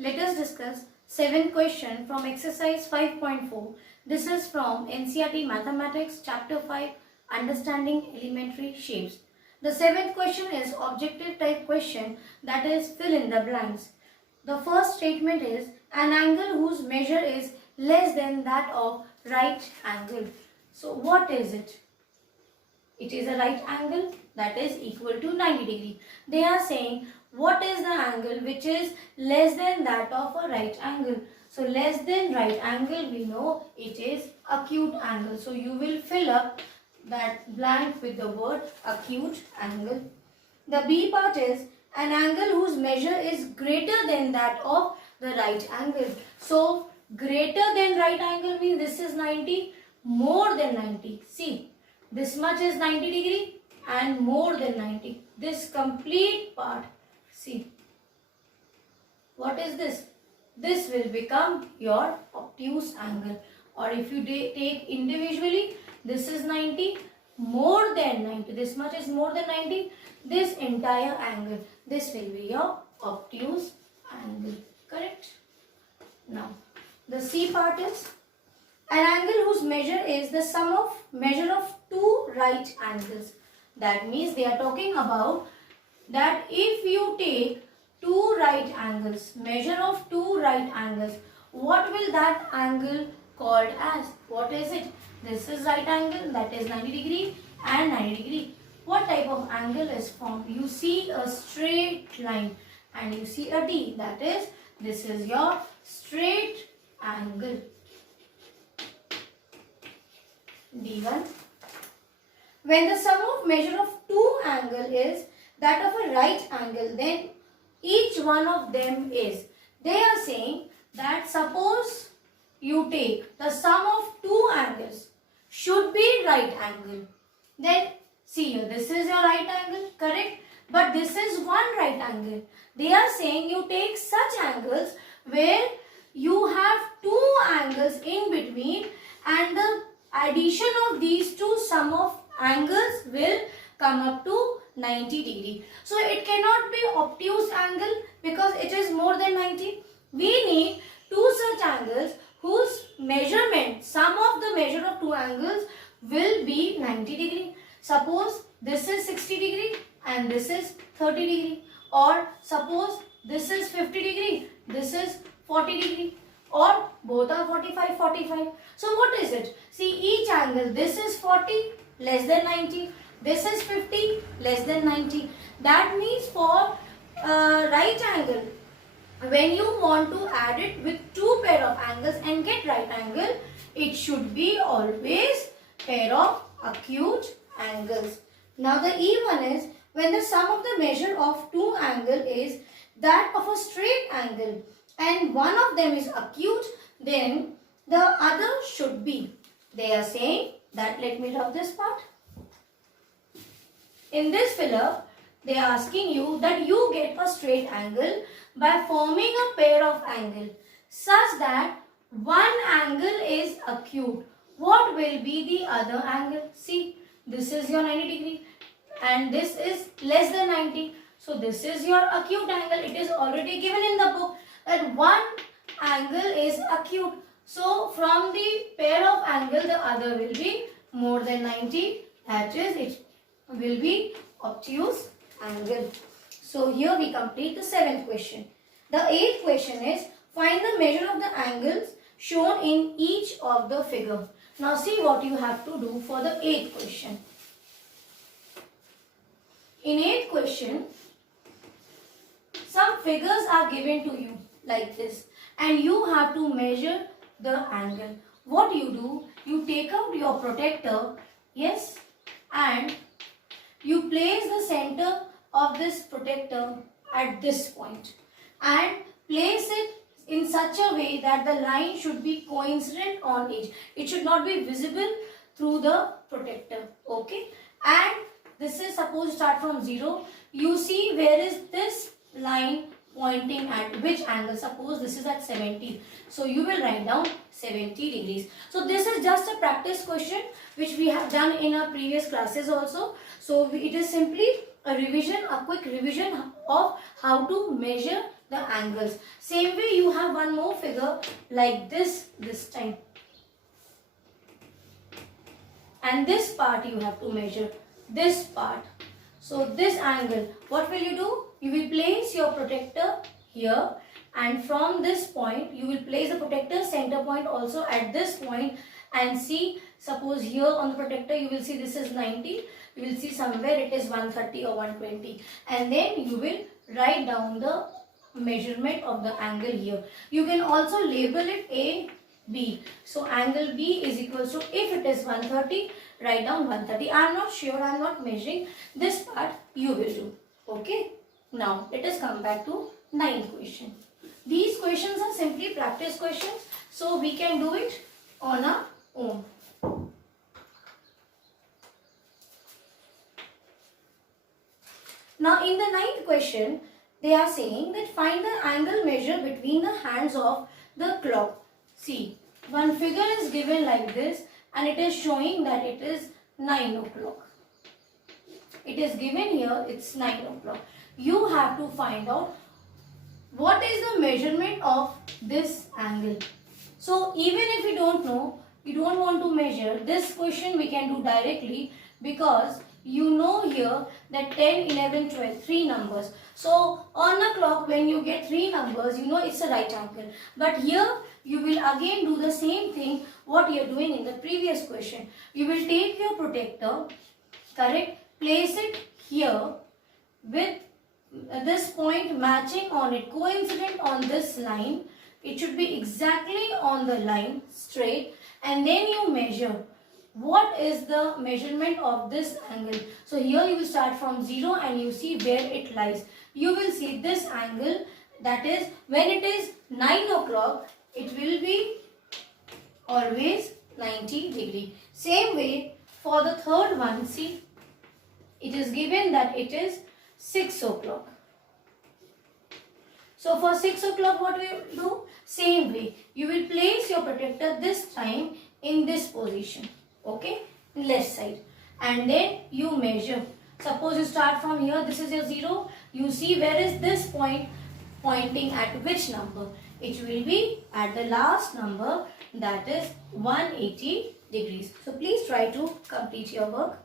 Let us discuss 7th question from exercise 5.4. This is from NCERT Mathematics chapter 5 Understanding Elementary Shapes. The 7th question is objective type question, that is fill in the blanks. The first statement is an angle whose measure is less than that of right angle. So what is it? It is a right angle that is equal to 90 degree. They are saying what is the angle which is less than that of a right angle. So less than right angle, we know it is acute angle. So you will fill up that blank with the word acute angle. The B part is an angle whose measure is greater than that of the right angle. So greater than right angle means this is 90, more than 90. See, this much is 90 degree and more than 90. This complete part, see, what is this? This will become your obtuse angle. Or if you take individually, this is 90, more than 90. This much is more than 90. This entire angle, this will be your obtuse angle. Correct? Now, the C part is an angle whose measure is the sum of measure of two right angles. That means they are talking about that if you take two right angles, measure of two right angles, what will that angle called as? What is it? This is right angle, that is 90 degree and 90 degree. What type of angle is formed? You see a straight line and you see a D, that is, this is your straight angle. D1. When the sum of measure of two angle is that of a right angle, then each one of them is. They are saying that suppose you take the sum of two angles should be right angle. Then see here, this is your right angle, correct? But this is one right angle. They are saying you take such angles where you have two angles in between and the addition of these two sum of angles will come up to 90 degree. So it cannot be obtuse angle because it is more than 90. We need two such angles whose measurement, sum of the measure of two angles will be 90 degree. Suppose this is 60 degree and this is 30 degree. Or suppose this is 50 degree, this is 40 degree. Or both are 45, 45. So what is it? See, each angle, this is 40 less than 90. This is 50 less than 90. That means for right angle, when you want to add it with two pair of angles and get right angle, it should be always pair of acute angles. Now the E1 is when the sum of the measure of two angle is that of a straight angle and one of them is acute, then the other should be. They are saying that, let me rub this part. In this filler, they are asking you that you get a straight angle by forming a pair of angles such that one angle is acute. What will be the other angle? See, this is your 90 degree and this is less than 90. So this is your acute angle. It is already given in the book that one angle is acute. So from the pair of angle, the other will be more than 90. That is, it will be obtuse angle. So here we complete the 7th question. The 8th question is find the measure of the angles shown in each of the figure. Now see what you have to do for the 8th question. In 8th question, some figures are given to you like this and you have to measure the angle. What you do? You take out your protector, yes, and you place the center of this protector at this point and place it in such a way that the line should be coincident on edge. It should not be visible through the protector, okay? And this is, suppose start from 0. You see where is this line pointing at which angle. Suppose this is at 70. So you will write down 70 degrees. So this is just a practice question which we have done in our previous classes also. So it is simply a revision, a quick revision of how to measure the angles. Same way you have one more figure like this time. And this part you have to measure, this part. So this angle, what will you do? You will place your protector here, and from this point you will place the protector center point also at this point, and see, suppose here on the protector you will see this is 90, you will see somewhere it is 130 or 120, and then you will write down the measurement of the angle here. You can also label it A, B. So angle B is equals to, if it is 130, write down 130. I am not sure, I am not measuring. This part you will do. Okay. Now let us come back to 9th question. These questions are simply practice questions, so we can do it on our own. Now in the 9th question, they are saying that find the angle measure between the hands of the clock. See, one figure is given like this and it is showing that it is 9 o'clock. It is given here, it's 9 o'clock. You have to find out what is the measurement of this angle. So even if you don't know, you don't want to measure, this question we can do directly, because you know here that 10, 11, 12, 3 numbers. So on a clock when you get 3 numbers, you know it's a right angle. But here you will again do the same thing what you are doing in the previous question. You will take your protector, correct, place it here with this point matching on it, coincident on this line. It should be exactly on the line, straight, and then you measure. What is the measurement of this angle? So here you will start from 0 and you see where it lies. You will see this angle, that is when it is 9 o'clock, it will be always 90 degree. Same way for the third one, see, it is given that it is 6 o'clock. So for 6 o'clock what we will do? Same way, you will place your protector this time in this position, okay, left side, and then you measure. Suppose you start from here, this is your 0, you see where is this point pointing at which number? It will be at the last number, that is 180 degrees. So please try to complete your work.